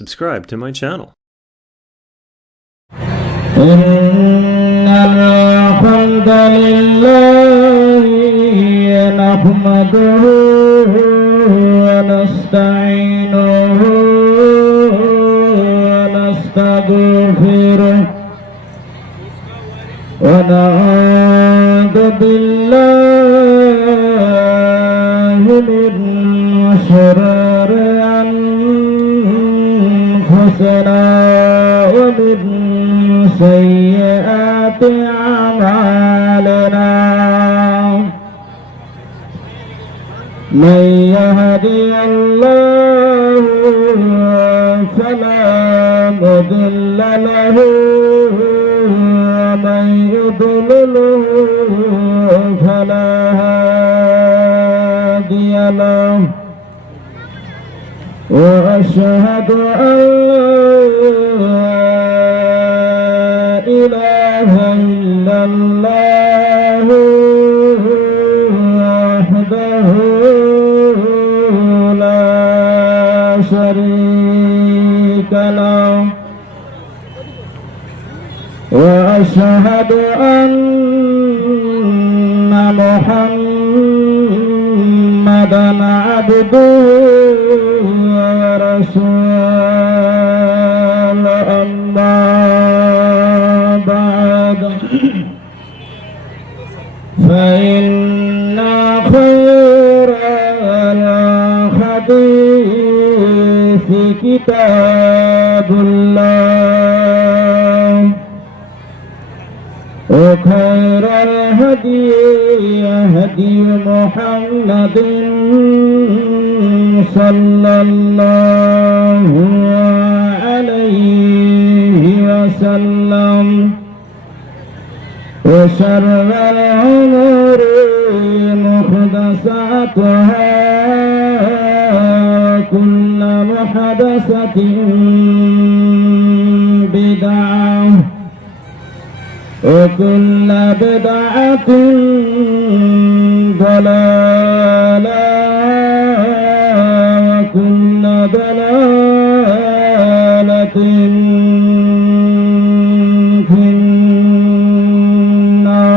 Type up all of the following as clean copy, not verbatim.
subscribe to my channel. إن الحمد لله نحمده ونستعينه ونستغفره ونعوذ بالله من شرور أنفسنا ومن سيئات أعمالنا من يهدي الله فلا مضل له ومن يضلله فلا هادي له وأشهد أن لا إله إلا الله وحده لا شريك له وأشهد أن محمدًا عبده ورسوله أما بعد فإن خير الحديث كتاب الله وخير الهدي هدي محمد صلى الله عليه وسلم وشر الأمور محدثاتها وكل محدثة بدعة وكل بدعة ضلالة وكل ضلالة في النار.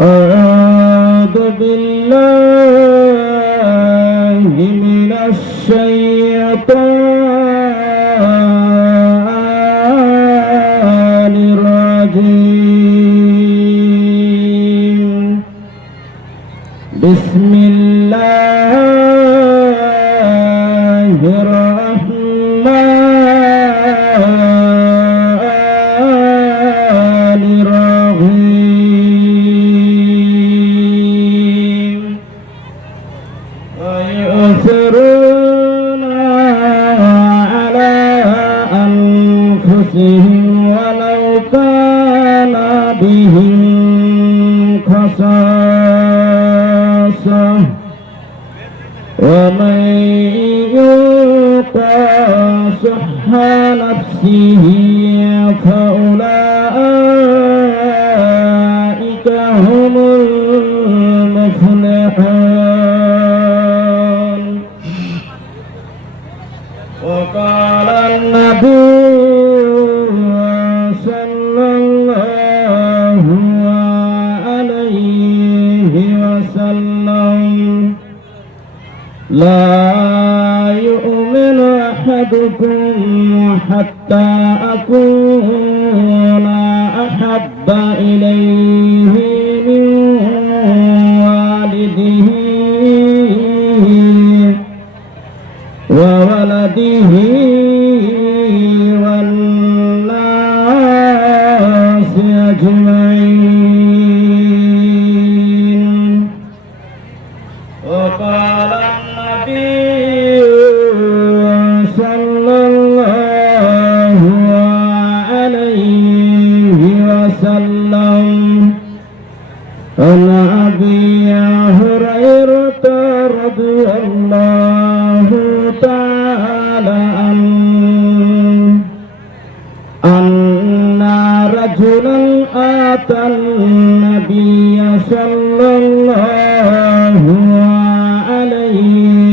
أعوذ بالله من الشيطان الرجيم. بسم الله الرحمن الرحيم. ويؤثرون على أنفسهم ولو كان بهم خصاصة ومن يوق شح نفسه فأولئك هم المفلحون. وقال النبي صلى الله عليه وسلم لا يؤمن أحدكم حتى أكون أحب إليه من والده وولده والناس أجمعين. وقال النبي صلى الله عليه وسلم عن أبي هريرة رضي الله تعالى عنه أن رجلا أتى النبي صلى الله عليه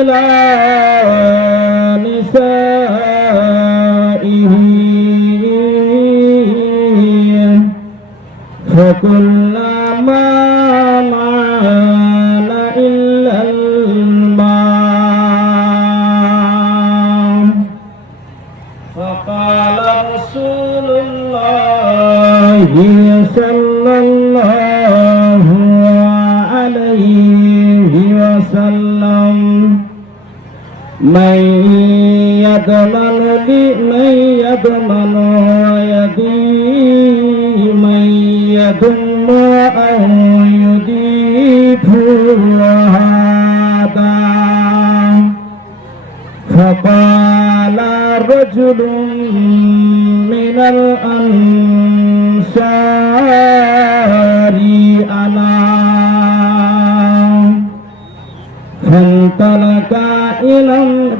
إلى نسائه فكلما مال إلا الماء فقال رسول الله صلى الله عليه وسلم من يضمن يدي من يضم أو يضيف هذا فقال رجل من الأنصار أنا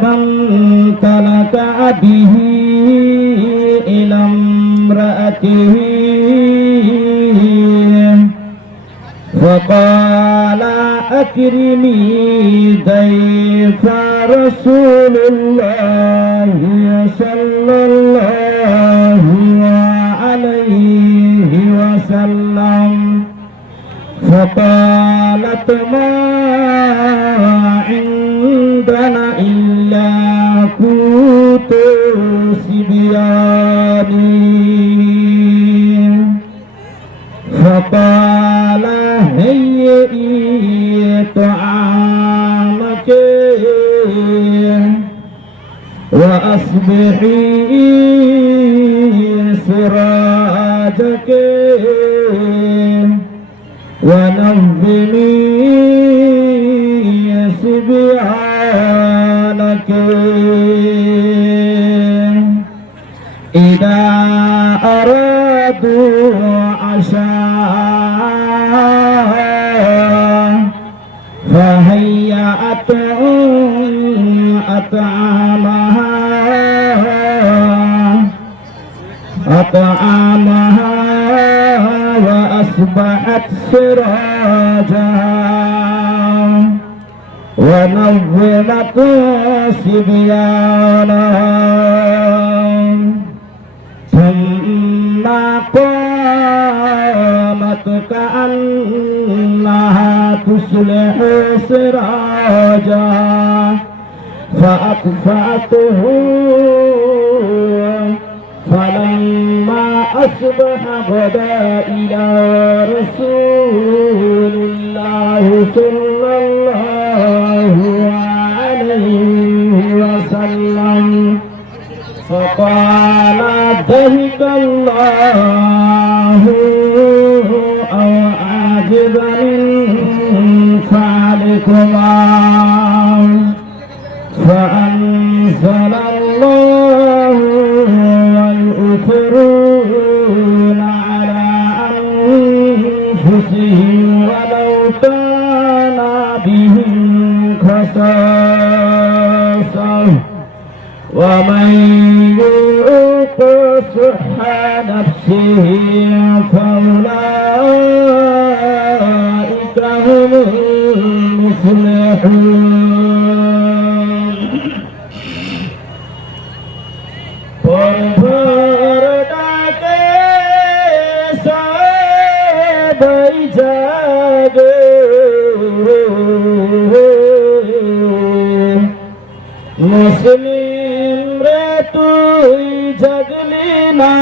فانطلق به إلى امرأته فقال أكرمي ضيف رسول الله صلى الله عليه وسلم فقالت ما عندنا إلا قوت صبيان فقال هيئي طعامك وأصبحي سراجك ونظمي صبيانك إذا أرادوا عشاء فهيأت أطعامها وأصبحت سراجا ونظمت صبيانها ثم قامت كأنها تصلح سراجا فأطفأته فلما أصبح غدا إلى رسول الله صلى الله عليه وسلم فقال ضحك الله أو أعجب من فعلكما فأنزل الله ويؤثرون على أنفسهم ولو كان بهم خصاصة ومن يوق شح نفسه فأولئك هم المفلحون মুসলিম রে তুই জাগলি না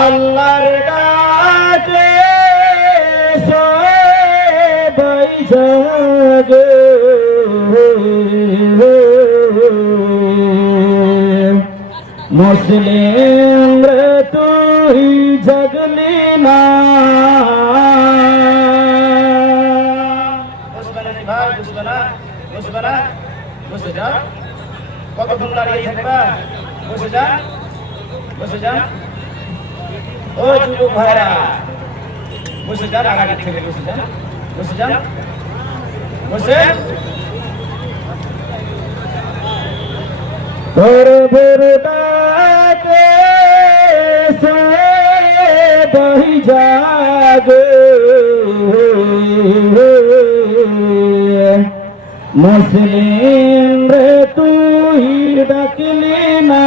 আল্লাহর ডাকে সবাই জাগে মুসলিম রে তুই জাগলি না বসে যা কতক্ষণ দাঁড়িয়ে থাকবা বসে যা ও যুবক ভাইরা বসে যান আগে থেকে বসে যান তোর ভোরটাকে বহি জাগে মুসলিম রে তুই ডাকলি না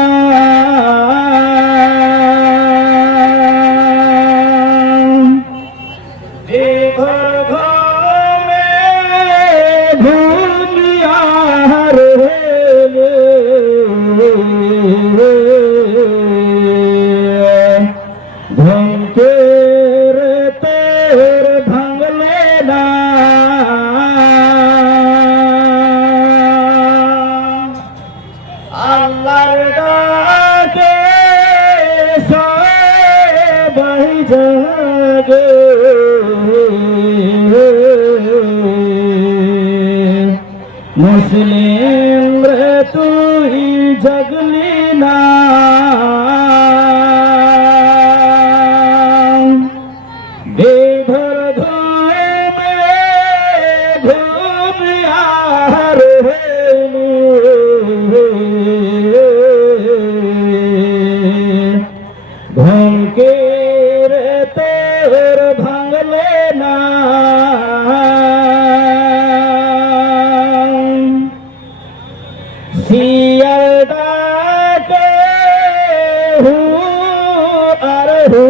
মুসলিম রে তুই জগলি না বেধর ঘুমে ঘুমিয়ার ঘুমকে রে তোর ভাঙলে না শিয়াল ডাকে হু আর হু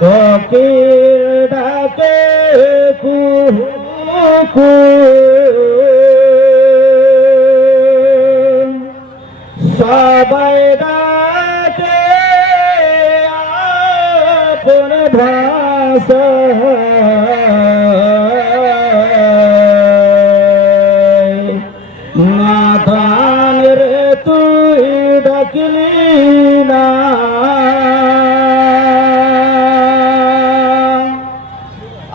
ফকির ডাকে কুহু কু সবাই ডাকে আপন ভাষা নাদান রে তুই ডাকলি না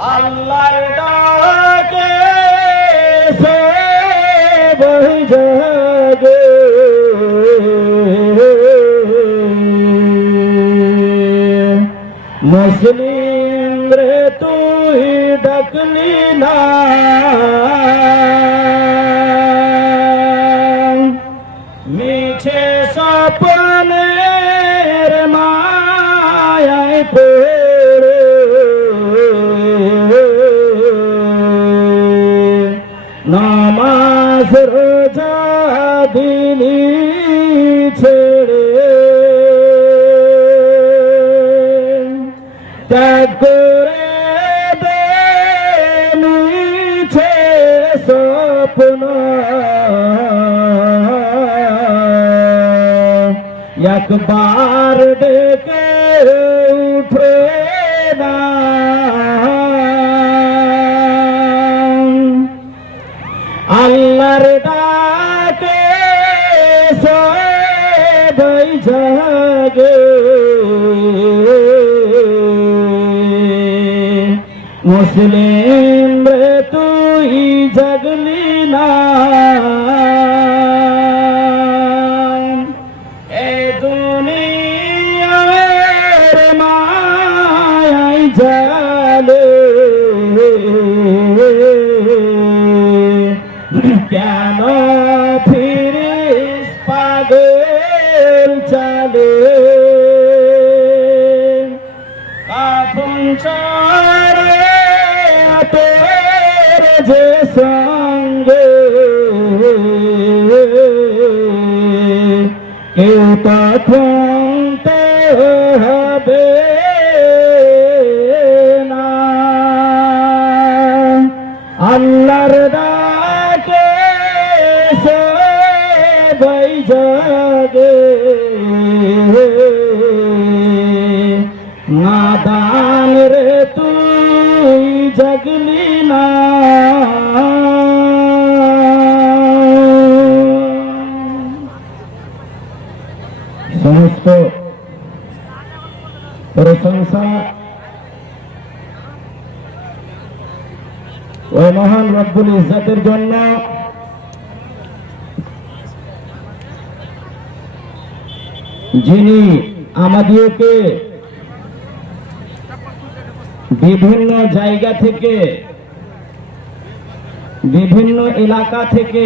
আল্লাহর ডাকে সে বহি জাগে মুসলিম রে তুই ডাকলি না মিছে স্বপ্নের মায়ায় পড়ে নামাজ রোজা দিলি ছেড়ে ত্যাগ করে দে মিছে স্বপ্ন একবার ডেকে উঠে না আল্লাহর ডাকে সবাই জাগে মুসলিম রে তুই জাগলি না জালে কেন ফিরিস পাগল চালে কাফন চারে তোর যে সঙ্গে কেউ তখন তো হবে আল্লাহর ডাকে সবাই জাগে নাদান রে তুই জাগলি না সমস্ত প্রশংসা ওই মহান রব্বুল ইজ্জতের জন্য যিনি আমাদেরকে বিভিন্ন জায়গা থেকে বিভিন্ন এলাকা থেকে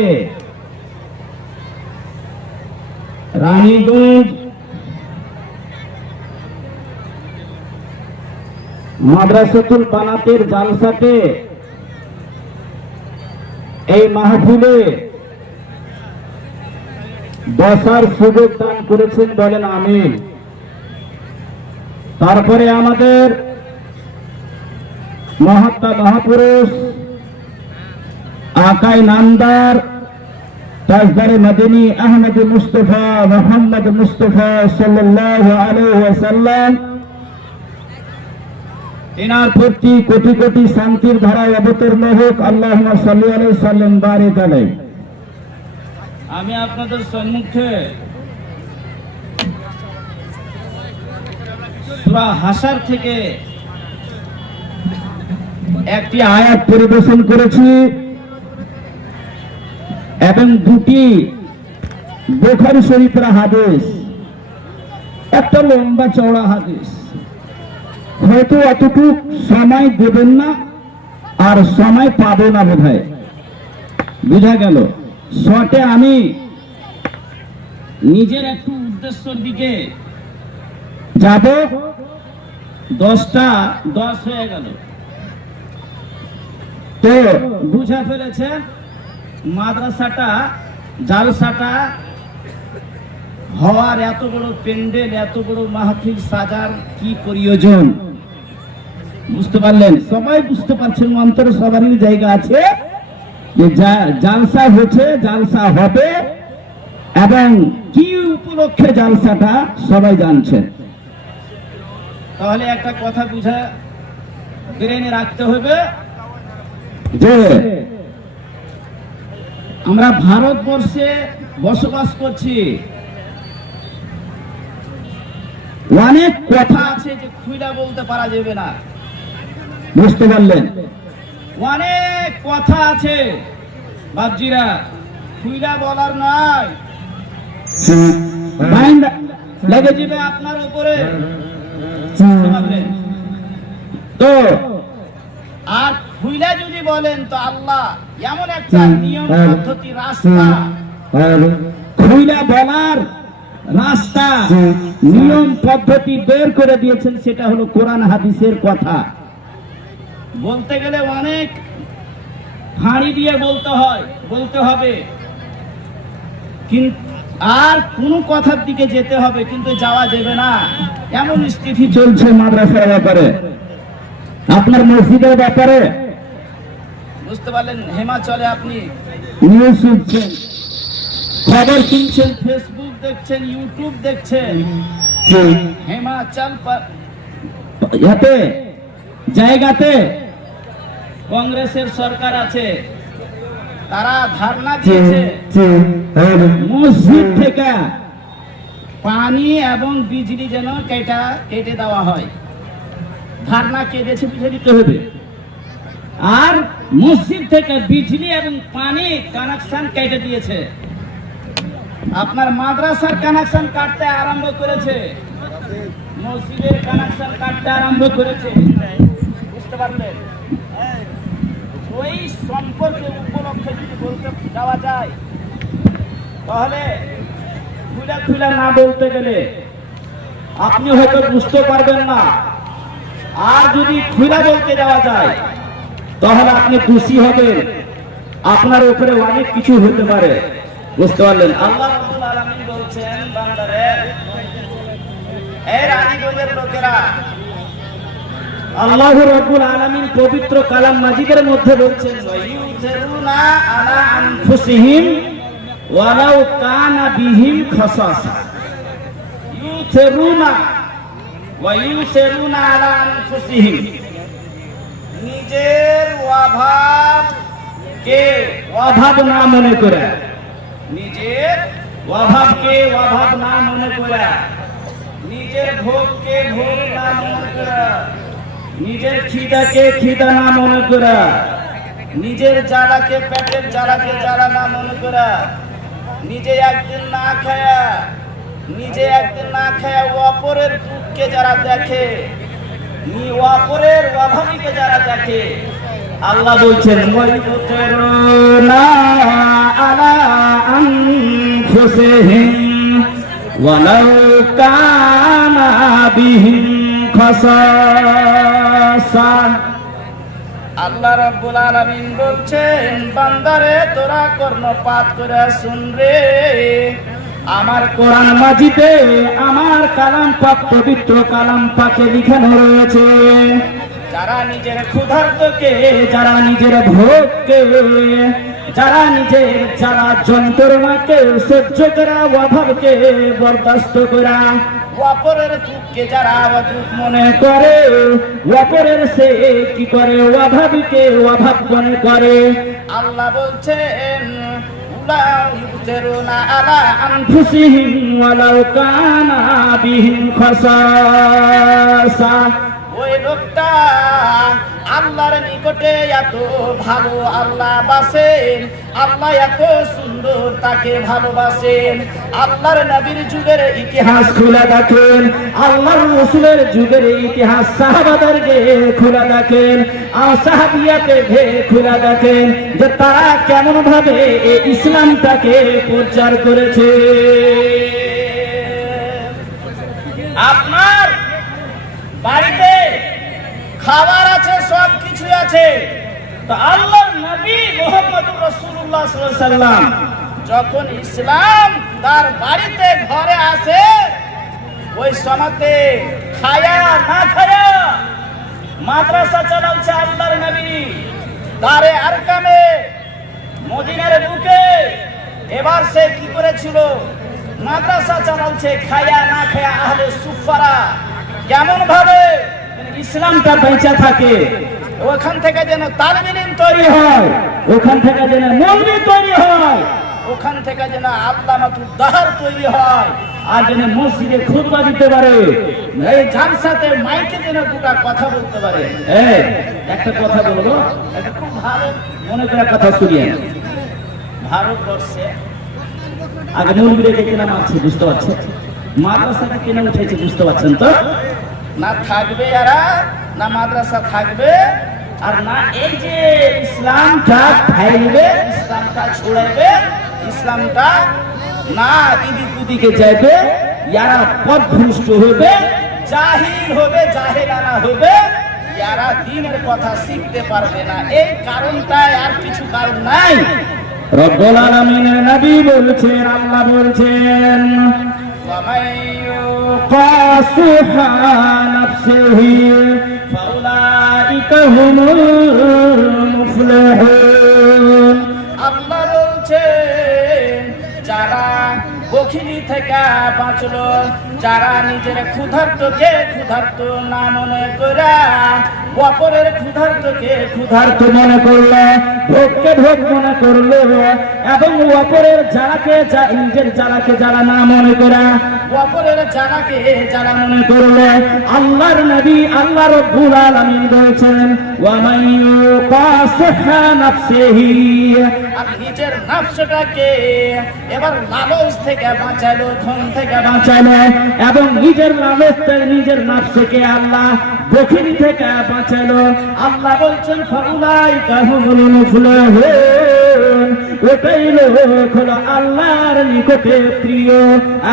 রানীগঞ্জ মাদ্রাসাতুল বানাতের জালসাতে এই মাহফিলে বসার সুযোগ দান করেছেন, বলেন আমিন। তারপরে আমাদের মহাত্মা মহাপুরুষ আকাই নামদার তাজদারে মদিনী আহমদ মুস্তফা মোহাম্মদ মুস্তফা সাল্লাল্লাহু আলাইহি ওয়াসাল্লাম, এনার প্রতি কোটি কোটি শান্তির ধারায় অবতীর্ণ হোক। আল্লাহুম্মা সাল্লি আলাইহি সাল্লাম বারিক আলাইহি। আমি আপনাদের সম্মুখে সূরা হাশর থেকে একটি আয়াত পরিবেশন করেছি এবং দুটি বুখারী শরীফের হাদিস, একটা লম্বা চওড়া হাদিস। হয়তো অতটুকু সময় দেবেন না আর সময় পাবো না বোধহয়, বুঝা গেল। শর্টে আমি নিজের একটু উদ্দেশ্যের দিকে যাব। 10:10 হয়ে গেল, তো বুঝা ফেলেছে মাদ্রাসাটা জালসাটা হওয়ার, এত বড় প্যান্ডেল, এত বড় মাহফিল সাজার কি প্রয়োজন, বুঝতে পারলেন? সবাই বুঝতে পারছেন, অন্তরে সবারই জায়গা আছে যে জালসা হচ্ছে, জালসা হবে এবং কি উপলক্ষে জালসাটা সবাই জানছেন। তাহলে একটা কথা বুঝা ব্রেনে রাখতে হবে যে আমরা ভারতবর্ষে বসবাস করছি, অনেক কথা আছে যে খুইলা বলতে পারা যাবে না, বুঝতে পারলেন? অনেক কথা আছে বাপজিরা, খুইলা বলার নয়, লেগে যাবে আপনার উপরে, বুঝতে পারলেন? তো আর খুইলা যদি বলেন তো আল্লাহ এমন একটা নিয়ম পদ্ধতি রাস্তা, খুইলা বলার রাস্তা নিয়ম পদ্ধতি বের করে দিয়েছেন, সেটা হলো কোরআন হাদিসের কথা। বলতে গেলে অনেক হাঁড়ি দিয়ে বলতে হবে, কিন্তু আর কোন কথার দিকে যেতে হবে, কিন্তু যাওয়া যাবে না, এমন স্থিতি চলছে মাদ্রাসার ব্যাপারে, আপনার মসজিদের ব্যাপারে, বুঝতে পারলেন? হিমাচলে আপনি নিউজ শুনছেন, খবর শুনছেন, ফেসবুক দেখছেন, ইউটিউব দেখছেন, হিমাচল জায়গাতে কংগ্রেসের সরকার আছে, তারা ধারণা দিয়েছে মসজিদ থেকে পানি এবং বিজলি যেন কেটে দেওয়া হয়। ধারণা কে দিয়েছে বুঝে দিতে হবে। আর মসজিদ থেকে বিজলি এবং পানি কানেকশন কেটে দিয়েছে, আপনার মাদ্রাসার কানেকশন কাটতে আরম্ভ করেছে, মসজিদের কানেকশন কাটতে আরম্ভ করেছে, বুঝতে পারলেন? ওই সম্পর্কে উপলক্ষে যদি বলতে যাওয়া যায়, তাহলে খুলা না বলতে গেলে আপনি হয়তো বুঝতে পারবেন না, আর যদি খুলা বলতে যাওয়া যায় তাহলে আপনি খুশি হবেন, আপনার উপরে অনেক কিছু হতে পারে, বুঝতে পারলেন? আল্লাহ রাব্বুল আলামিন বলছেন, বান্দারে, এই রানীগঞ্জের লোকেরা, আল্লাহ রাব্বুল আলামিন পবিত্র কালাম মাজিদের মধ্যে বলছেন, ওয়ায়ুযিরুনা আলা আনফুসিহিম ওয়ালাউ কানা বিহিম খাসাসা। ওয়ায়ুযিরুনা আলা আনফুসিহিম, নিজের অভাবকে অভাব না মনে করে, নিজের অভাবকে অভাব না মনে করে, নিজের ভোগকে ভোগ না মনে করে, নিজের খিদাকে খিদা না মনে করা, নিজের জ্বালাকে পেটের জ্বালাকে জ্বালা না মনে করা, নিজে একদিন না খায়া অপরের দুঃখকে যারা দেখে, অপরের অভাবীকে যারা দেখে, আল্লাহ বলছেন ওয়ায়ুথিরুনা আলা আনফুসিহিম ওয়ালাউ কানা বিহিম খাসাসা। আল্লাহ রাব্বুল আলামিন বলছেন, বান্দারে তোরা কর্ণপাত করে শুন রে, আমার কোরআন মাজিদে আমার কালাম পাক, পবিত্র কালাম পাকে লিখানো রয়েছে, যারা নিজের ক্ষুধার্তকে, যারা নিজের ভোগকে, যারা নিজের জ্বালা যন্ত্রণাকে সহ্য করা, অভাবকে বরদাস্ত করা, অপরের দুঃখকে যারা দুঃখ মনে করে, অপরের সে কি করে অভাবীকে অভাব মনে করে, আল্লাহ বলছেন লা ইউসিরুনা আলা আনফুসিহিম ওয়ালাউ কানা বিহিম খাসাসা। ওই লোকটা আল্লাহর নিকটে এত ভালো, আল্লাহ বাসেন, আল্লাহ এত সুন্দর তাকে ভালোবাসেন। আল্লাহর নবীর যুগের ইতিহাস খুলে দেখেন, আল্লাহর রাসূলের যুগের ইতিহাস সাহাবাদেরকে খুলে দেখেন, আর সাহাবিয়াকে খুলে দেখেন যে তারা কেমন ভাবে এই ইসলামটাকে প্রচার করেছে। আপনার বাড়িতে খাবার আছে, সব কিছু আছে, তো আল্লাহর নবী মুহাম্মদুর রাসূলুল্লাহ সাল্লাল্লাহু আলাইহি সাল্লাম যখন ইসলাম তার বাড়িতে ঘরে আসে, ওই সময়তে খায়া না খায়া মাদ্রাসা চালাচ্ছে আল্লাহর নবী দারে আরকামে মদিনার বুকে। এবার সে কি করেছিল, মাদ্রাসা চালাচ্ছে খায়া না খায়া, আহলে সুফারা কেমন ভাবে ইসলামটা বেঁচে থাকে, ওখান থেকে যেন তালিম তৈরি হয়, ওখান থেকে যেন মৌলবি তৈরি হয়, ওখান থেকে যেন আল্লামাতুল দাহার তৈরি হয়, আর যেন মসজিদে খুতবা দিতে পারে, এই জালসাতে মাইকে যেন দুটা কথা বলতে পারে। একটা কথা বলবো, একটা খুব ভালো মনে করে কথা শুনিয়ে। ভারতবর্ষে আগে মৌলবিদেরকে কেনা মারছে, বুঝতে পারছেন, মাদ্রাসাটা কেনা উঠেছে, বুঝতে পারছেন তো, না থাকবে এরা, না মাদ্রাসা থাকবে, আর না এই যে ইসলামটা ফাইলবে, ইসলামটা ছড়াইবে, ইসলামটা না দিদি কুদিকে যাইবে, এরা পথভ্রষ্ট হবে, জাহিল হবে, জাহেলানা হবে, এরা দ্বীনের কথা শিখতে পারবে না। এই কারণটাই, আর কিছু কারণ নাই। রব্বুল আলামিনের নবী বলছেন, আল্লাহ বলছেন, ومن يوق شح نفسه فأولئك هم المفلحون। আল্লাহ বলছেন, যারা বখিলি থেকে বাঁচলো, যারা নিজের ক্ষুধার্তকে ক্ষুধার্ত না মনে করে, অপরের ক্ষুধার্তকে ক্ষুধার্ত মনে করলো, ভোগকে ভোগ মনে করলো, এবং অপরের জ্বালাকে নিজের জ্বালাকে জ্বালা না মনে করা, অপরের জ্বালাকে জ্বালা মনে করলো, আল্লাহর নবী আল্লাহ রাব্বুল আলামিন বলছেন, ওয়া মান ইউকা শুহা নাফসিহি, আর নিজের নফসটাকে এবার লালচ থেকে বাঁচালো, ধন থেকে বাঁচালো, এবং নিজের লালচ থেকে নিজের নফসকে আল্লাহ বখিলি থেকে বাঁচালো। আল্লাহ বলছেন, ফাউলাইকা হুমুল মুফলিহুন, ওটাই লোক হলো আল্লাহর নিকটে প্রিয়,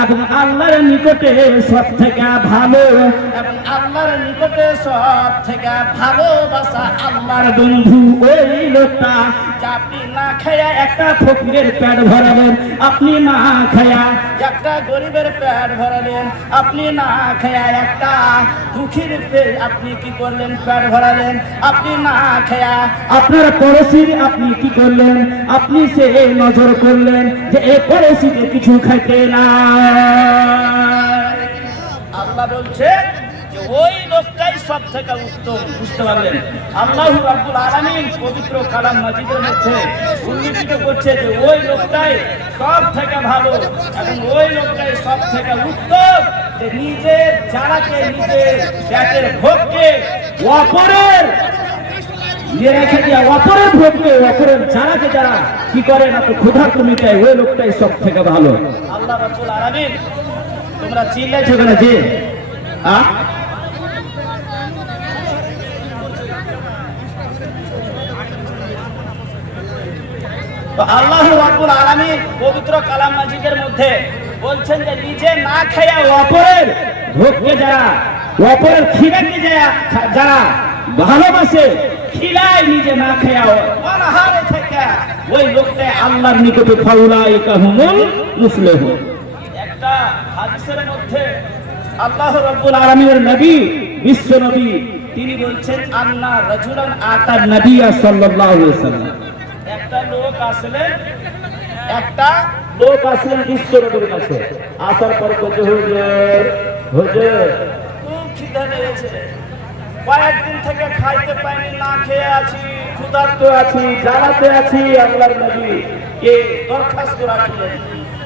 এবং আল্লাহর নিকটে সব থেকে ভালো, এবং আল্লাহর নিকটে সব থেকে ভালোবাসা আল্লাহর বন্ধু। ওই লোকটা যে আপনি না খায়া একটা ফকিরের পেট ভরালেন, আপনি না খায়া একটা গরিবের পেট ভরালেন, আপনি না খায়া একটা দুঃখীর আপনি কি করলেন, পেট ভরালেন, আপনি না খায়া আপনার পড়োশির আপনি কি করলেন, আপনি সে নজর করলেন যে এই পড়োশিকে কিছু খাইতে না। আল্লাহ বলছে যে ওই লোকটাই সব থেকে উত্তম, বুঝতে পারলেন। আল্লাহ রাব্বুল আলামিন পবিত্র কালাম মাজিদের মধ্যে উল্লেখিত করছে যে ওই লোকটাই সব থেকে ভালো, এবং ওই লোকটাই সব থেকে উত্তম, যে নিজের যারাকে, নিজের পেটের ভোগকে অপরের রেখে দিয়া, অপরের ভোগকে, অপরের যারাকে যারা কি করে না তো ক্ষুধার্ত মিটায়, ওই লোকটাই সব থেকে ভালো। আল্লাহ রাব্বুল আলামিন, তোমরা চিল্লাইছো কেন যে আল্লাহ রাব্বুল আলামিন পবিত্র কালাম মাজিদের মধ্যে বলছেন যে নিজে না খেয়া অপরের ভোগকে যারা, অপরের খিদাকে যারা ভালোবাসে, খিলায় নিজে না খেয়া অনাহারে থেকে, ওই লোকটা আল্লাহর নিকটে ফাউলাইকা হুমুল মুফলিহুন। একটা হাদিসের মধ্যে আল্লাহ রাব্বুল আলামিনের নবী, বিশ্ব নবী, তিনি বলছেন আন্না রাজুলান আতা নবিয়া সাল্লাল্লাহু আলাইহি ওয়াসাল্লাম, একটা লোক আসলেন বিশ্ব নবীর কাছে। আসার পর বলছে, হুজুর খুব খিদা লেগেছে, কয়েকদিন থেকে খাইতে পাইনি, না খেয়ে আছি, ক্ষুধার্ত আছি, জ্বালাতে আছি, আল্লাহর নবী কে দরখাস্ত রাখলেন।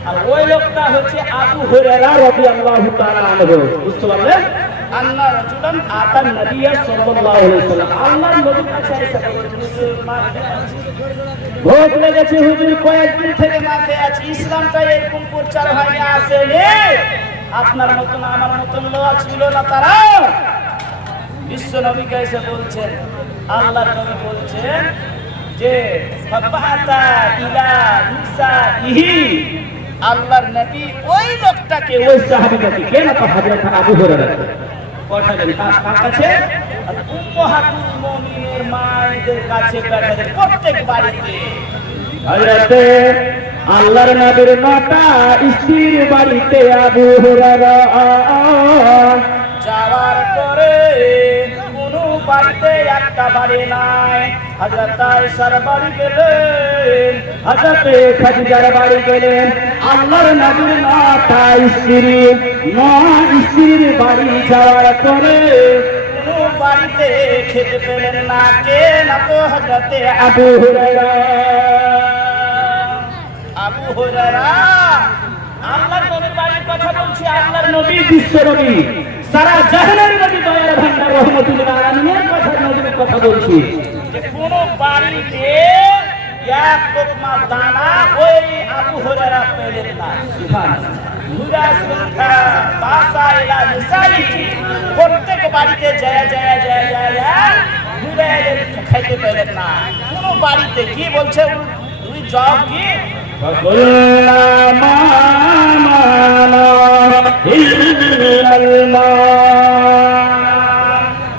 আর ওই লোকটা হচ্ছে আবু হুরায়রা রাদিয়াল্লাহু তাআলা আনহু। বুঝতে পারলেন? আন্না রাজুলান আতা নবিয়া সাল্লাল্লাহু আলাইহি ওয়াসাল্লাম, আল্লাহর নবীর কাছে এসে ভোগ লেগেছে হুজুর, কয়েকদিন থেকে না খেয়ে আছি, ইসলামটা এরকম প্রচার হয়নি, আসেনি, আপনার মতন আমার মতন লোক ছিল না তারা। বিশ্ব নবীকে এসে বলছেন, আল্লাহর নবী বলছেন যে ফাবাতা ইলা নিসাইহি, আল্লাহর নবী ওই লোকটাকে, ওই সাহাবীটাকে, কেন তো হযরত আবু হুরায়রা পাঠালেন কার কাছে? উম্মাহাতুল মুমিনের মায়েদের কাছে পাঠালেন, প্রত্যেক বাড়িতে। হযরতে আল্লাহর নবীর 9টা স্ত্রীর বাড়িতে আবু হুরায়রা যাওয়ার পরে কোন বাড়িতে একটা বাড়ি নাই। হযরত আয়েশার বাড়ি গেলেন, হযরত খাদিজার বাড়ি গেলেন। আল্লাহর নবীর 9টা স্ত্রী, 9 স্ত্রীর বাড়ি যাওয়ার পরে কোন বাড়িতে খেতে পেলেন না, কে না তো হযরত আবু হুরায়রা। আবু হুরায়রা আল্লাহর নবীর বাড়ির কথা বলছি, আল্লাহর নবী, বিশ্ব নবী, সারা জাহানের নবী, দয়ার ভান্ডার রহমতুল্লিল আলামিনের কথা, নবীর কথা বলছি যে কোন বাড়িতে এক লোকমা দানা ওই আবু হুরায়রা পেলেন না। সুবহানাল্লাহ। প্রত্যেক বাড়িতে খাইতে পেলেন না, কোন বাড়িতে। কি বলছে তুই জব কি?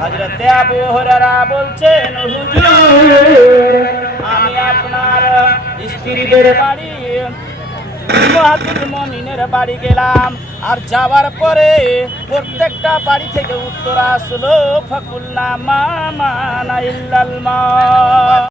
হযরত আবু হুরায়রা বলছেন, হুজুর আমি আপনার স্ত্রীদের বাড়ি, উম্মাহাতুল মুমিনের বাড়ি গেলাম, আর যাওয়ার পরে প্রত্যেকটা বাড়ি থেকে উত্তর আসলো ফাকুলনা মা মানা ইল্লাল মা।